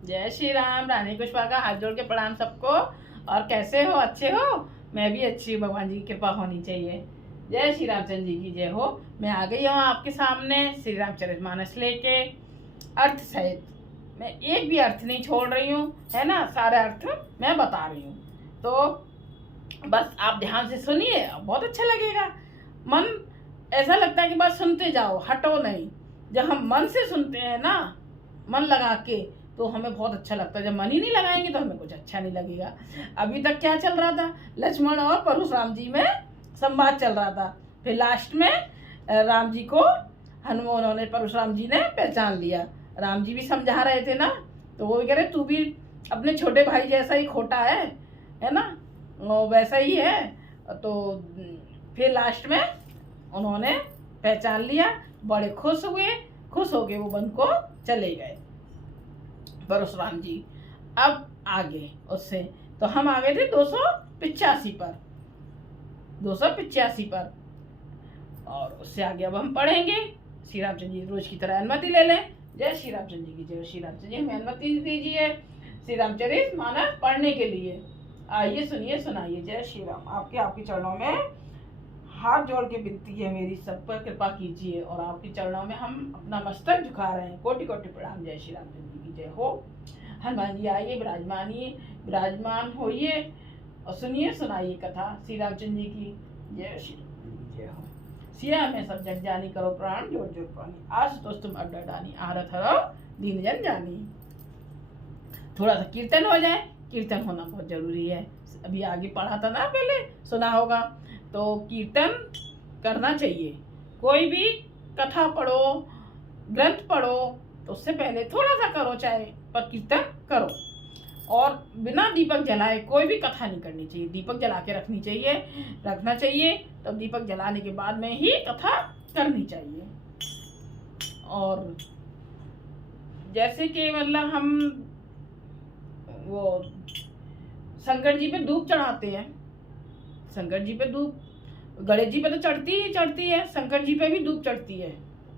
जय श्री राम। रानी पुष्पा का हाथ जोड़ के प्रणाम सबको। और कैसे हो? अच्छे हो? मैं भी अच्छी हूँ, भगवान जी की कृपा होनी चाहिए। जय श्री रामचंद्र जी की जय हो। मैं आ गई हूँ आपके सामने श्री रामचरितमानस लेके अर्थ सहित। मैं एक भी अर्थ नहीं छोड़ रही हूँ, है ना, सारे अर्थ मैं बता रही हूँ। तो बस आप ध्यान से सुनिए, बहुत अच्छा लगेगा। मन ऐसा लगता है कि बस सुनते जाओ, हटो नहीं। जब हम मन से सुनते हैं ना, मन लगा के, तो हमें बहुत अच्छा लगता है। जब मन ही नहीं लगाएंगे तो हमें कुछ अच्छा नहीं लगेगा। अभी तक क्या चल रहा था? लक्ष्मण और परशुराम जी में संवाद चल रहा था। फिर लास्ट में राम जी को हनुमान ने, परशुराम जी ने पहचान लिया। राम जी भी समझा रहे थे ना, तो वो कह रहे तू भी अपने छोटे भाई जैसा ही खोटा है ना, वैसा ही है। तो फिर लास्ट में उन्होंने पहचान लिया, बड़े खुश हुए। खुश होके वो वन को चले गए परशुराम जी। अब आगे उससे तो हम आ गए थे 285 पर, 285 पर। और उससे आगे अब हम पढ़ेंगे। श्री रामचंद्र जी रोज की तरह अनुमति ले लें। जय श्री रामचंद्र जी की जय। श्री रामचंद्र जी हमें अनुमति दीजिए श्री रामचरितमानस पढ़ने के लिए। आइए सुनिए, सुनाइए। जय श्री राम। आपके चरणों में हाथ जोड़ के विनती है मेरी, सब पर कृपा कीजिए। और आपके चरणों में हम अपना मस्तक झुका रहे हैं। कोटि कोटि प्रणाम। जय श्री रामचंद्र जी की जय हो। हनुमान जी आइए, विराजमान होइए और सुनिए, सुनाइए कथा श्री रामचंद्र जी की। जय श्री राम जी की जय हो। सिया में सब जग जानी, करो प्राण जोड़ जोड़ पानी। आज तो तुम अड्डा डानी, आरत हरो दीन जन जानी। थोड़ा सा कीर्तन हो जाए, कीर्तन होना बहुत जरूरी है। अभी आगे पढ़ा था ना, पहले सुना होगा। तो कीर्तन करना चाहिए। कोई भी कथा पढ़ो, ग्रंथ पढ़ो, तो उससे पहले थोड़ा सा करो, चाहे पर कीर्तन करो। और बिना दीपक जलाए कोई भी कथा नहीं करनी चाहिए। दीपक जला के रखना चाहिए। तब दीपक जलाने के बाद में ही कथा करनी चाहिए। और जैसे कि मतलब हम वो शंकर जी पे धूप चढ़ाते हैं, शंकर जी पे धूप, गणेश जी पे तो चढ़ती है, शंकर जी पे भी धूप चढ़ती है।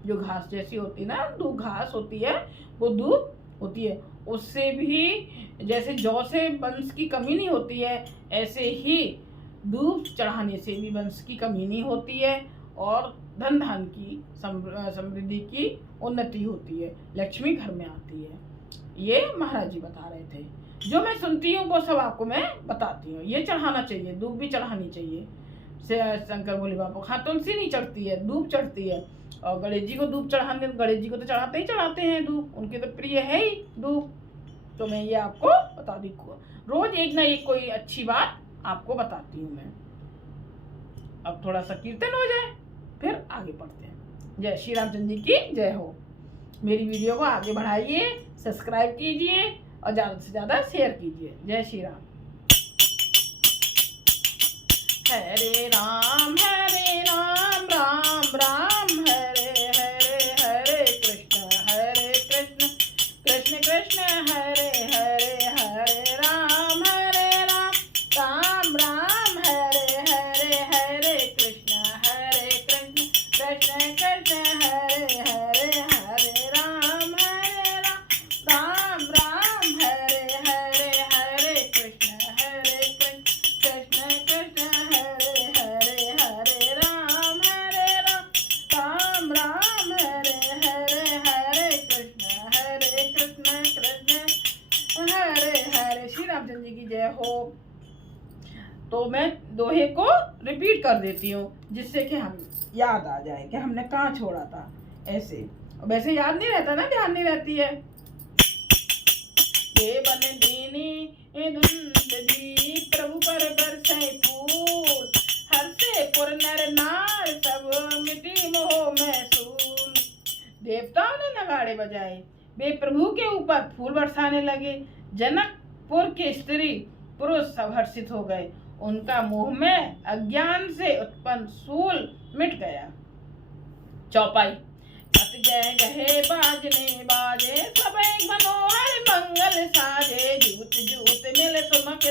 जो घास जैसी होती है ना, धूप घास होती है, वो धूप होती है। उससे भी जैसे जौ से वंश की कमी नहीं होती है, ऐसे ही धूप चढ़ाने से भी वंश की कमी नहीं होती है। और धन धान की समृद्धि की उन्नति होती है, लक्ष्मी घर में आती है। ये महाराज जी बता रहे थे। जो मैं सुनती हूँ वो सब आपको मैं बताती हूँ। ये चढ़ाना चाहिए, धूप भी चढ़ानी चाहिए। शंकर भोले बाबा, हाँ तुलसी नहीं चढ़ती है, धूप चढ़ती है। और गणेश जी को धूप चढ़ाने, गणेश जी को तो चढ़ाते हैं धूप, उनके तो प्रिय है ही धूप। तो मैं ये आपको बता दी, रोज एक ना एक कोई अच्छी बात आपको बताती हूँ मैं। अब थोड़ा सा कीर्तन हो जाए, फिर आगे पढ़ते हैं। जय श्री रामचंद्र जी की जय हो। मेरी वीडियो को आगे बढ़ाइए, सब्सक्राइब कीजिए और ज़्यादा से ज़्यादा शेयर कीजिए। जय श्री राम। हरे राम राम राम हरे हरे, हरे कृष्ण कृष्ण कृष्ण हरे हरे, हरे राम राम राम हरे हरे, हरे कृष्ण कृष्ण कृष्ण हरे हरे, हरे राम राम राम हरे हरे, हरे कृष्ण कृष्ण कृष्ण हरे हरे, हरे राम राम हरे हरे, हरे कृष्ण कृष्ण हरे हरे। श्री रामचंद्र जी की जय हो। तो मैं दोहे को रिपीट कर देती हूँ, जिससे कि हम याद आ जाए कि हमने कहाँ छोड़ा था। ऐसे वैसे याद नहीं रहता ना, ध्यान नहीं रहती है। बन दीनी धुंध दी, प्रभु पर बरसे फूल, हर्षे पुर नर नार, सब मिटी मोह महसूल। देवताओं ने नगाड़े बजाए, वे प्रभु के ऊपर फूल बरसाने लगे। जनकपुर के स्त्री पुरुष सब हर्षित हो गए। उनका मोह में अज्ञान से उत्पन्न सूल मिट गया। चौपाई। जय गहे बाजने बाजे, सब मनोहर मंगल साजे, जूत जूत मिल सुमक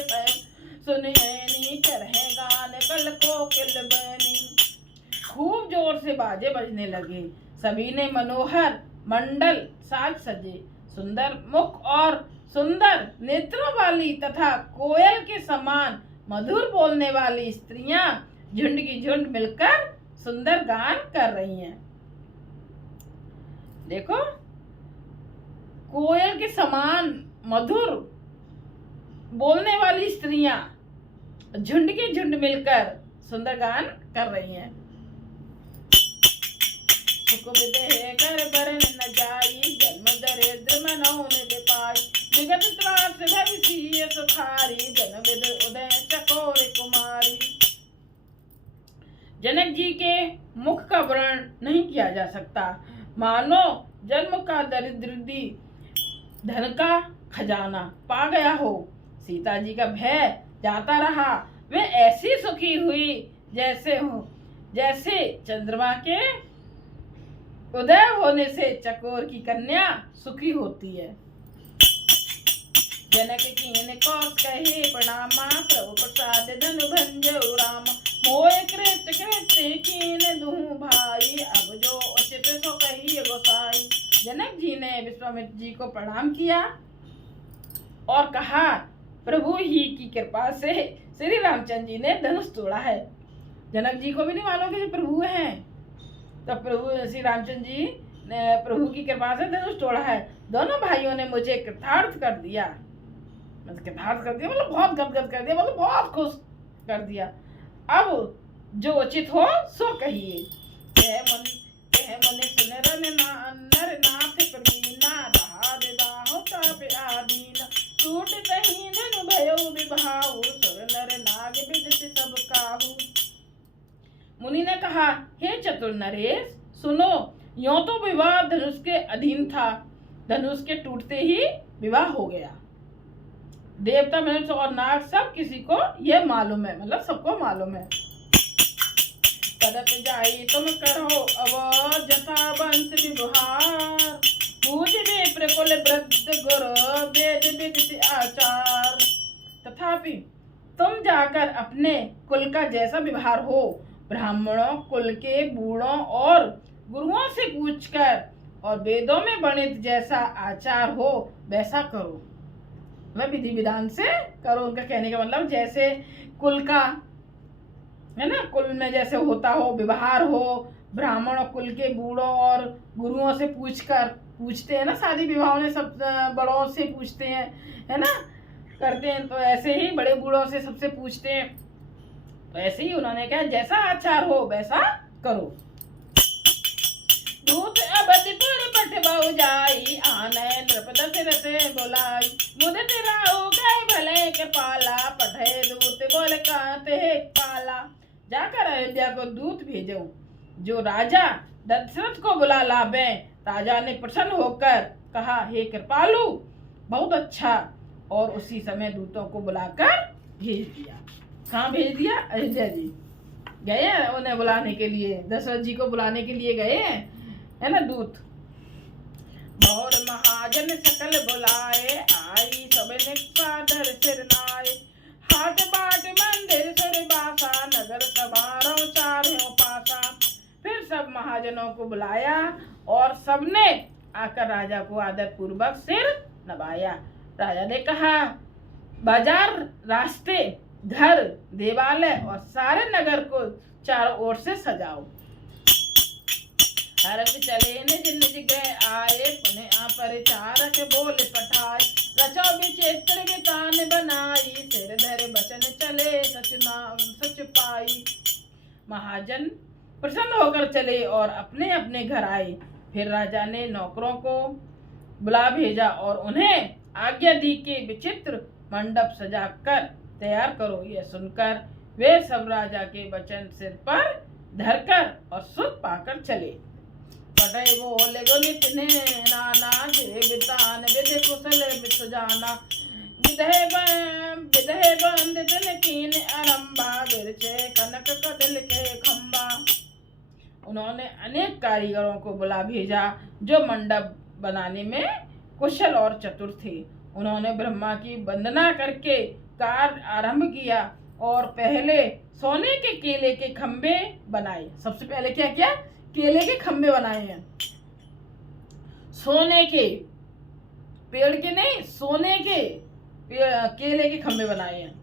सुनैनी, चरहे गान कल कोकिल बनी। खूब जोर से बाजे बजने लगे। सभी ने मनोहर मंडल साज सजे, सुंदर मुख और सुंदर नेत्रों वाली तथा कोयल के समान मधुर बोलने वाली स्त्रियां झुंड की झुंड मिलकर सुंदर गान कर रही हैं। देखो, कोयल के समान मधुर बोलने वाली स्त्रियां झुंड के झुंड मिलकर सुंदर गान कर रही हैं। सुख विदेह कर बरन न जाई, जन्म दरिद्र मनौ निधि पाई, विगत त्रास भविष्य सुखारी, जन विद उदय चकोर कुमारी। जनक जी के मुख का वर्णन नहीं किया जा सकता, मानो जन्म का दरिद्री धन का खजाना पा गया हो। सीता जी का भय जाता रहा, वे ऐसी सुखी हुई जैसे चंद्रमा के उदय होने से चकोर की कन्या सुखी होती है। जनक कीन कौस कहे प्रणामा, प्रभु प्रसाद धनु भंजऊ राम, मोय कृत कीन दुहु भाई, अब जो उचित सो कही गोसाई। जनक जी ने विश्वामित्र जी को प्रणाम किया और कहा, प्रभु ही की कृपा से श्री रामचंद्र जी ने धनुष तोड़ा है। जनक जी को भी नहीं मालूम कि प्रभु हैं, तो प्रभु श्री रामचंद्र जी ने प्रभु की कृपा से धनुष तोड़ा है। दोनों भाइयों ने मुझे कृतार्थ कर दिया, मतलब बहुत गदगद कर दिया, मतलब बहुत खुश कर दिया। अब जो उचित हो सो कहिए। नर नाथ प्रवीणा, रहा विवाह ताप आदीन, टूट कहीं धनु भयो विभाऊ, सुर नर नाग विदित सब काहू। मुनि ने कहा, हे चतुर नरेश, सुनो, यों तो विवाह धनुष के अधीन था, धनुष के टूटते ही विवाह हो गया। देवता मनुष्य और नाग सब किसी को यह मालूम है, मतलब सबको मालूम है। पदप जाई तुम करो अब जथा वंश विवहार, पूज विप्र कुल वृद्ध गुर वेद विदित आचार। तथापि तुम जाकर अपने कुल का जैसा व्यवहार हो, ब्राह्मणों कुल के बूढ़ों और गुरुओं से पूछकर, और वेदों में वर्णित जैसा आचार हो वैसा करो, मतलब विधि विधान से करो। उनका कहने का मतलब जैसे कुल का है ना, कुल में जैसे होता हो व्यवहार हो, ब्राह्मण और कुल के बूढ़ों और गुरुओं से पूछते हैं ना, शादी विवाहों में सब बड़ों से पूछते हैं, है ना, करते हैं, तो ऐसे ही बड़े बूढ़ों से सबसे पूछते हैं। तो ऐसे ही उन्होंने कहा जैसा आचार हो वैसा करो। दूत अवधिपुर पठबऊ जाई, आनय नृप दशरथ बुलाई, मुदित राहु गए भले कृपाला, पठे दूत बोल कहते काला। जाकर अयोध्या को दूत भेजो, जो राजा दशरथ को बुला लावे। राजा ने प्रसन्न होकर कहा, हे कृपालु, बहुत अच्छा, और उसी समय दूतों को बुलाकर भेज दिया। कहाँ भेज दिया? अयोध्या जी गए उन्हें बुलाने के लिए, दशरथ जी को बुलाने के लिए गए, है ना दूत। और महाजन सकल बुलाए, आई सब निकाधर सिर नाए, हाट बाट मंदिर सुर बासा, नगर सभारों चारों पासा। फिर सब महाजनों को बुलाया और सबने आकर राजा को आदर पूर्वक सिर नवाया। राजा ने कहा, बाजार, रास्ते, घर, देवालय और सारे नगर को चारों ओर से सजाओ। हरक चले निज निज गए आए, पुनः परिचारक बोल पठाए, रचो विचित्र वितान बनाई, सिर धर बचन चले सच पाई। महाजन प्रसन्न होकर चले और अपने अपने घर आए। फिर राजा ने नौकरों को बुला भेजा और उन्हें आज्ञा दी कि विचित्र मंडप सजाकर तैयार करो। यह सुनकर वे सब राजा के वचन सिर पर धरकर और सुख पाकर चले। पटय बोले गुनित ने नाना, बितान विधि कुशल बित जाना, विधे बंदित न कीन आरंभा, बिरचे कनक कदल के खंबा। उन्होंने अनेक कारीगरों को बुला भेजा जो मंडप बनाने में कुशल और चतुर थे। उन्होंने ब्रह्मा की वंदना करके कार्य आरंभ किया और पहले सोने के केले के खंबे बनाए। सबसे पहले क्या किया? केले के खंबे बनाए हैं, सोने के पेड़ के नहीं, सोने के केले के खंभे बनाए हैं।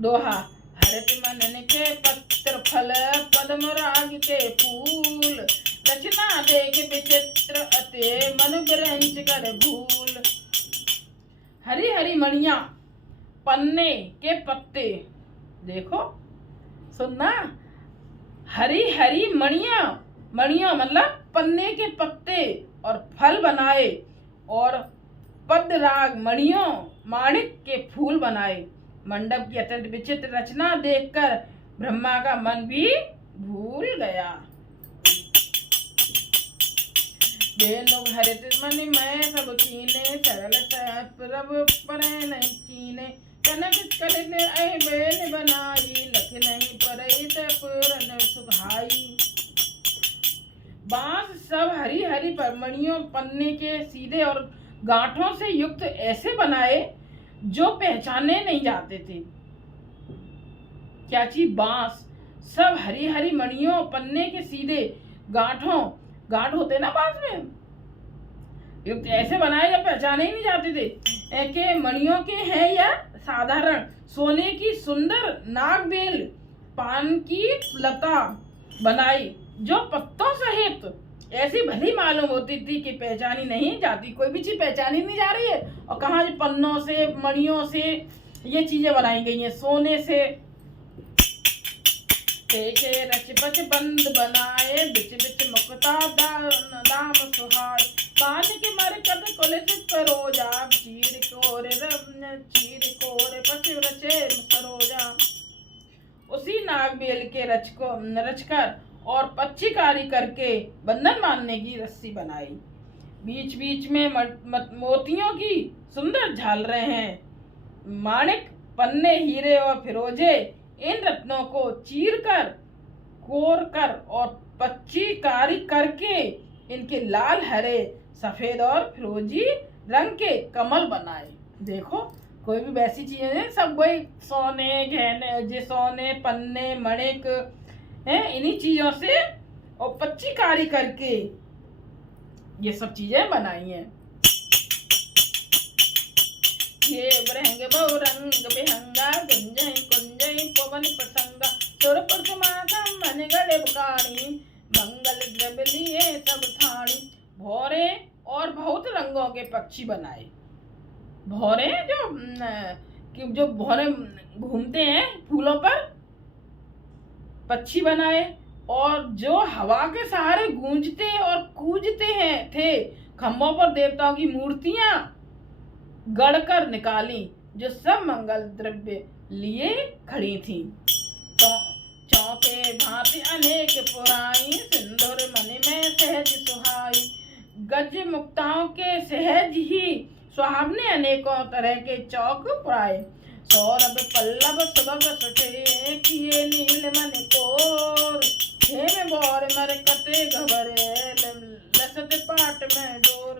दोहा, हरित मनन के पत्र फल, पद्म राग के फूल, रचना देख विचित्र अते, मन विरंच कर भूल। हरी हरी मणियां, पन्ने के पत्ते, देखो सुनना, हरी हरी मणियां, मणियां मतलब पन्ने के पत्ते, और फल बनाए, और पद्मराग मणियों माणिक के फूल बनाए। मंडप की अत्यंत विचित्र रचना देखकर ब्रह्मा का मन भी भूल गया। लोग हरित मणि मैं सब कीने, सरल प्रभ परे नहीं कीने, कनक कलित बेन बनाई, लख नहीं परे पूरन सुखाई। बांस सब हरी हरी मणियों, पन्ने के सीधे और गांठों से युक्त ऐसे बनाए जो पहचाने नहीं जाते थे। क्या चीज? बांस सब हरी हरी मणियों, पन्ने के सीधे गांठों, गांठ होते ना बांस में, युक्त ऐसे बनाए जो पहचाने ही नहीं जाते थे। के मणियों के हैं या साधारण सोने की सुंदर नागबेल, पान की लता बनाई, जो पत्तों सहित ऐसी भली मालूम होती थी कि पहचानी नहीं जाती। कोई भी चीज पहचानी नहीं जा रही है, और कहाँ पन्नों से, मणियों से ये चीजें बनाई गई हैं, सोने से। देखे रच बंद बनाए, बिच बिच मुक्ता दाम सुहाय, कान के मरकत कुलित करोजा, चीर कोरे पशु रचे सरोजा। उसी नागबेल के रचकर और पच्चीकारी करके बंधन बांधने की रस्सी बनाई। बीच बीच में मोतियों की सुंदर झालरें हैं। माणिक, पन्ने, हीरे और फिरोजे, इन रत्नों को चीर कर, कोर कर और पच्चीकारी करके इनके लाल, हरे, सफेद और फिरोजी रंग के कमल बनाए। देखो, कोई भी वैसी चीजें हैं, सब वही सोने, गहने, सोने, पन्ने, मणिक हैं, इन्हीं चीजों से और पच्चीकारी करके ये सब चीजें बनाई हैं। ये बरहंग बहु रंग बिहंगा, गुंजय कुंजय पवन प्रसंगा, सुर पुरुषमागम मन गड़े बुकाणी, मंगल द्रव्य लिए सब थाणी। भौरे और बहुत रंगों के पक्षी बनाए। भौरे जो भौरे घूमते हैं फूलों पर, पक्षी बनाए, और जो हवा के सहारे गूंजते और कूजते हैं थे। खंभों पर देवताओं की मूर्तियां गढ़कर निकाली, जो सब मंगल द्रव्य लिए खड़ी थी। चौके भांति अनेक पुराई, सिंदूर मणि में सहज सुहाई। गज मुक्ताओं के सहज ही सुहावने अनेकों तरह के चौक पुराए। सौरभ पल्लव सुबह सुटे, किए नील मन कोर, हेम बौर मरकते घबरे, लसत पाट में डोर।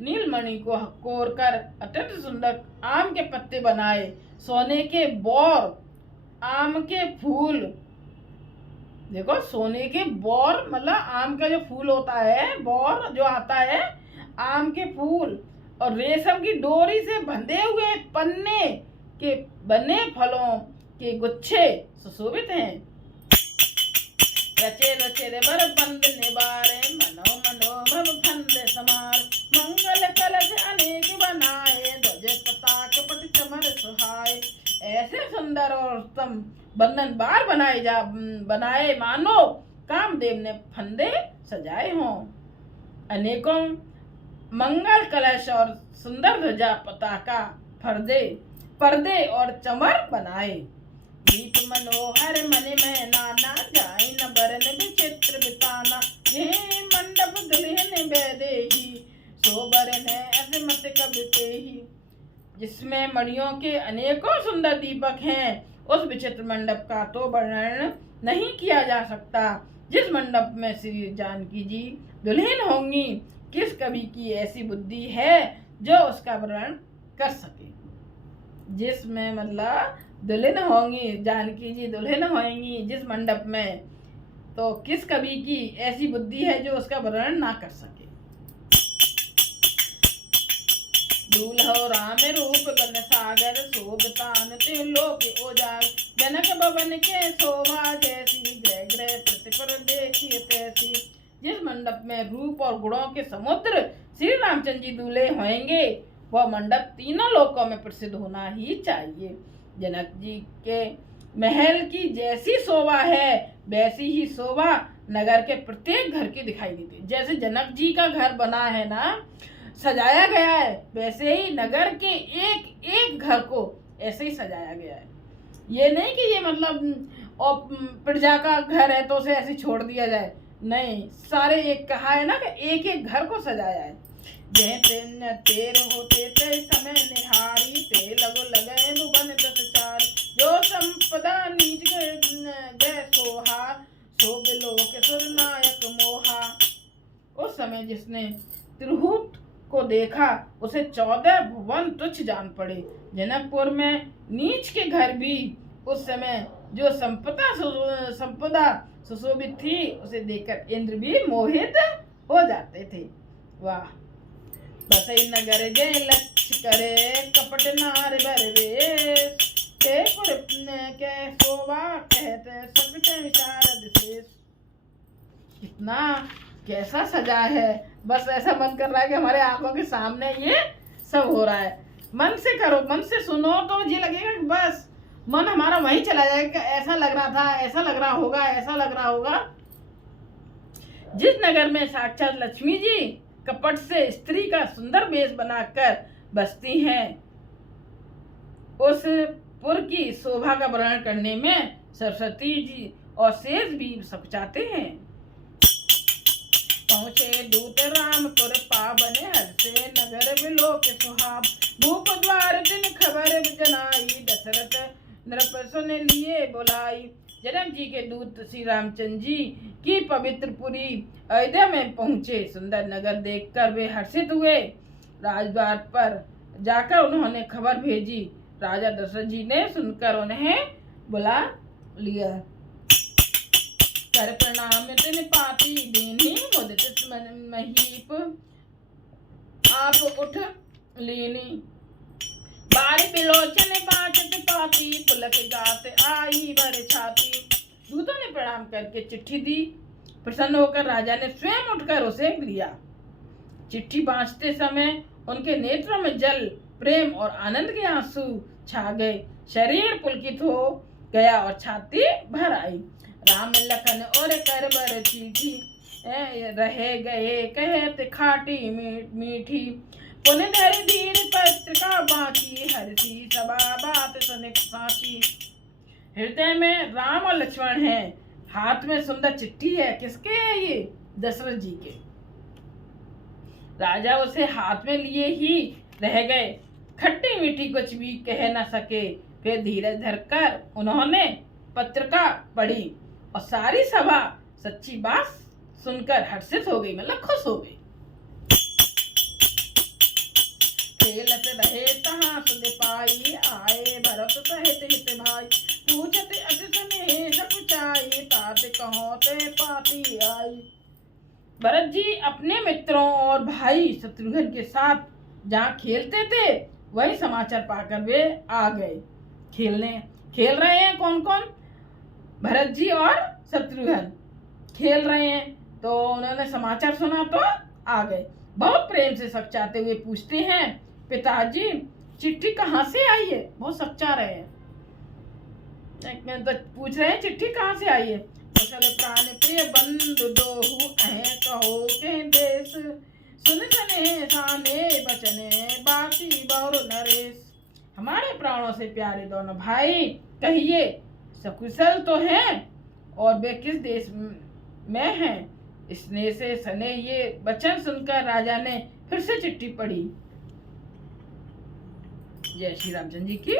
नीलमणि को कोर कर अत्यंत सुंदर आम के पत्ते बनाए। सोने के बौर, आम के फूल, देखो सोने के बौर मतलब आम का जो फूल होता है, बौर जो आता है, आम के फूल, और रेशम की डोरी से बंधे हुए पन्ने के बने फलों के गुच्छे सुशोभित हैं। रचे रचे बर बंद निबारे, मनो मनोभव फंद समार। मंगल कलश अनेक बनाए, ध्वज पताक पट चमर सुहाए। ऐसे सुंदर और उत्तम बंधन बार बनाए मानो कामदेव ने फंदे सजाए हों। अनेकों मंगल कलश और सुंदर ध्वजा, पताका, पर्दे और चमर बनाए। दीप मनोहर मन में नाना, जाए न बरन विचित्र बिताना। ये मंडप दुल्हन बैदेही, सो बरन अजमत कबते ही। जिसमें मणियों के अनेकों सुंदर दीपक हैं, उस विचित्र मंडप का तो वर्णन नहीं किया जा सकता। जिस मंडप में श्री जानकी जी दुल्हन होंगी, किस कवि की ऐसी बुद्धि है जो उसका वर्णन कर सके। जिसमें मतलब दुल्हन होंगी, जानकी जी दुल्हन होंगी जिस मंडप में, तो किस कवि की ऐसी बुद्धि है जो उसका वर्णन ना कर सके। दूल्हो राम रूप गन सागर शोभतान त्रिलोक उजाड़। जनक भवन के शोभा जैसी ग्रह ग्रह प्रतिपर देखिए तैसी। जिस मंडप में रूप और गुणों के समुद्र श्री रामचंद्र जी दूल्हे होंगे वह मंडप तीनों लोकों में प्रसिद्ध होना ही चाहिए। जनक जी के महल की जैसी शोभा है वैसी ही शोभा नगर के प्रत्येक घर की दिखाई देती है। जैसे जनक जी का घर बना है ना, सजाया गया है, वैसे ही नगर के एक एक घर को ऐसे ही सजाया गया है। ये नहीं कि ये मतलब और प्रजा का घर है तो उसे ऐसे छोड़ दिया जाए, नहीं, सारे एक कहा है ना कि एक एक घर को सजाया है। जय तेर होते ते समय निहारी ते लगो लगे भुवन दस चार। जो संपदा नीच गए सोहा सो बिलोक सुर नायक मोहा। उस समय जिसने तिरहुत को देखा उसे 14 भुवन तुच्छ जान पड़े। जनकपुर में नीच के घर भी उस समय जो संपदा सुशोभित थी उसे देखकर इंद्र भी मोहित हो जाते थे। वाह। बसई नगर जय लक्ष्य करे कपट नार बरवेश। के शोभा कहते सब विशारद शेष। कितना कैसा सजा है, बस ऐसा मन कर रहा है कि हमारे आंखों के सामने ये सब हो रहा है। मन से करो, मन से सुनो तो ये लगेगा कि बस मन हमारा वहीं चला जाएगा। ऐसा लग रहा था, ऐसा लग रहा होगा, ऐसा लग रहा होगा। जिस नगर में साक्षात लक्ष्मी जी कपट से स्त्री का सुंदर वेश बनाकर बसती हैं उस पुर की शोभा का वर्णन करने में सरस्वती जी और शेष भी सकुचाते हैं। पहुँचे दूत रामपुर पावन हर्षे नगर बिलोक सुहाव। भूप द्वार दिन खबर जनाई दशरथ नृप सुन लिए बुलाई। जनक जी के दूत श्री रामचंद्र जी की पवित्र पुरी अयोध्या में पहुँचे। सुंदर नगर देखकर वे हर्षित हुए। राजद्वार पर जाकर उन्होंने खबर भेजी। राजा दशरथ जी ने सुनकर उन्हें बुला लिया। कर प्रणाम तिन पाती दीनी मुदित महीप। आप उठ लीनी बारी बिलोचन बाचत पाती। पुलक गात आई भर छाती। दूतों ने प्रणाम करके चिट्ठी दी। प्रसन्न होकर राजा ने स्वयं उठकर उसे लिया। चिट्ठी बांचते समय उनके नेत्रों में जल प्रेम और आनंद के आंसू छा गए। शरीर पुलकित हो गया और छाती भर आई। राम लखन और कर बर चिट्ठी रहे गए कहते खाटी मीठी। पुन धर धीर पत्रिका बाकी हरसी सभा बात सुन साची। हृदय में राम और लक्ष्मण हैं, हाथ में सुंदर चिट्ठी है। किसके है ये? दशरथ जी के। राजा उसे हाथ में लिए ही रह गए, खट्टी मीठी कुछ भी कह न सके। फिर धीरज धरकर उन्होंने पत्रिका पढ़ी और सारी सभा सच्ची बात सुनकर हर्षित हो गई, मतलब खुश हो गई। खेलत रहे तहाँ सुध पाई आए भरत सहित हित भाई। पूछत अति स्नेह सकुचाई तात कहो ते पाती आई। भरत जी अपने मित्रों और भाई शत्रुघ्न के साथ जहाँ खेलते थे वही समाचार पाकर वे आ गए खेलने। खेल रहे हैं कौन कौन? भरत जी और शत्रुघ्न खेल रहे हैं, तो उन्होंने समाचार सुना तो आ गए। बहुत प्रेम से सकुचाते हुए पूछते हैं, पिताजी चिट्ठी कहाँ से आई है? बहुत सकुचा रहे हैं, तो पूछ रहे हैं चिट्ठी कहाँ से आई है। कुशल प्राण प्रिय बंधु दोहु अहें कहो के देश। सुन सने साने बचने बाकी बहुर नरेश। हमारे प्राणों से प्यारे दोनों भाई कहिए सकुशल तो हैं और वे किस देश में हैं। स्नेह से सने ये वचन सुनकर राजा ने फिर से चिट्ठी पढ़ी। जय श्री रामचंद्र जी की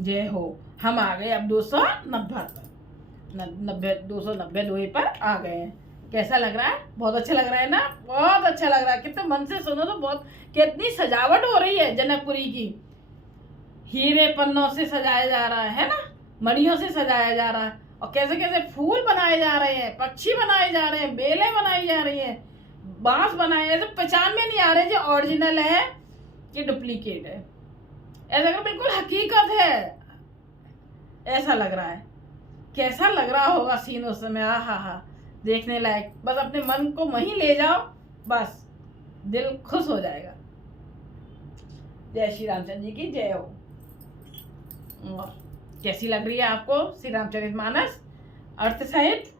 जय हो। हम आ गए अब 290 दोहे पर आ गए हैं। कैसा लग रहा है? बहुत अच्छा लग रहा है ना? बहुत अच्छा लग रहा है। कितने मन से सुनो तो बहुत, कितनी सजावट हो रही है जनकपुरी की। हीरे पन्नों से सजाया जा रहा है ना, मणियों से सजाया जा रहा है, और कैसे कैसे फूल बनाए जा रहे हैं, पक्षी बनाए जा रहे हैं, बेलें बनाई जा रही हैं, बांस बनाए, ऐसे पहचान में नहीं आ रहे जो ओरिजिनल है कि डुप्लीकेट है, ऐसा लग बिल्कुल हकीकत है, ऐसा लग रहा है। कैसा लग रहा होगा सीन उस समय, हा देखने लायक। बस अपने मन को वहीं ले जाओ, बस दिल खुश हो जाएगा। जय श्री रामचंद्र जी की जय हो। और कैसी लग रही है आपको श्री रामचरितमानस अर्थ सहित?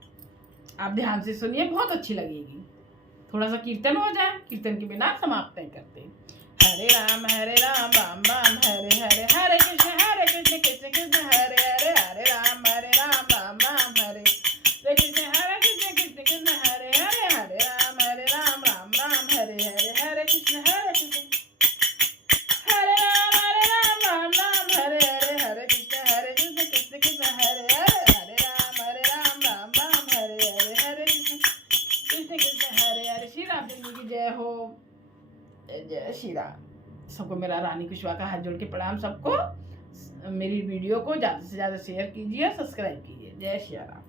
आप ध्यान से सुनिए, बहुत अच्छी लगेगी। थोड़ा सा कीर्तन हो जाए, कीर्तन के बिना समाप्त नहीं करते। हरे राम राम राम हरे हरे, हरे कृष्ण कृष्ण कृष्ण हरे हरे, हरे राम राम राम हरे कृष्ण कृष्ण कृष्ण हरे हरे, हरे राम राम राम हरे हरे, हरे कृष्ण हरे राम राम हरे हरे, हरे कृष्ण कृष्ण कृष्ण हरे हरे, हरे राम राम हरे हरे, हरे कृष्ण कृष्ण हरे हरे। श्री रामचंद्र जी की जय हो। जय श्री राम। सबको मेरा रानी कुशवाहा का हाथ जोड़ के प्रणाम। सबको मेरी वीडियो को ज़्यादा से ज़्यादा शेयर कीजिए, सब्सक्राइब कीजिए। जय श्री राम।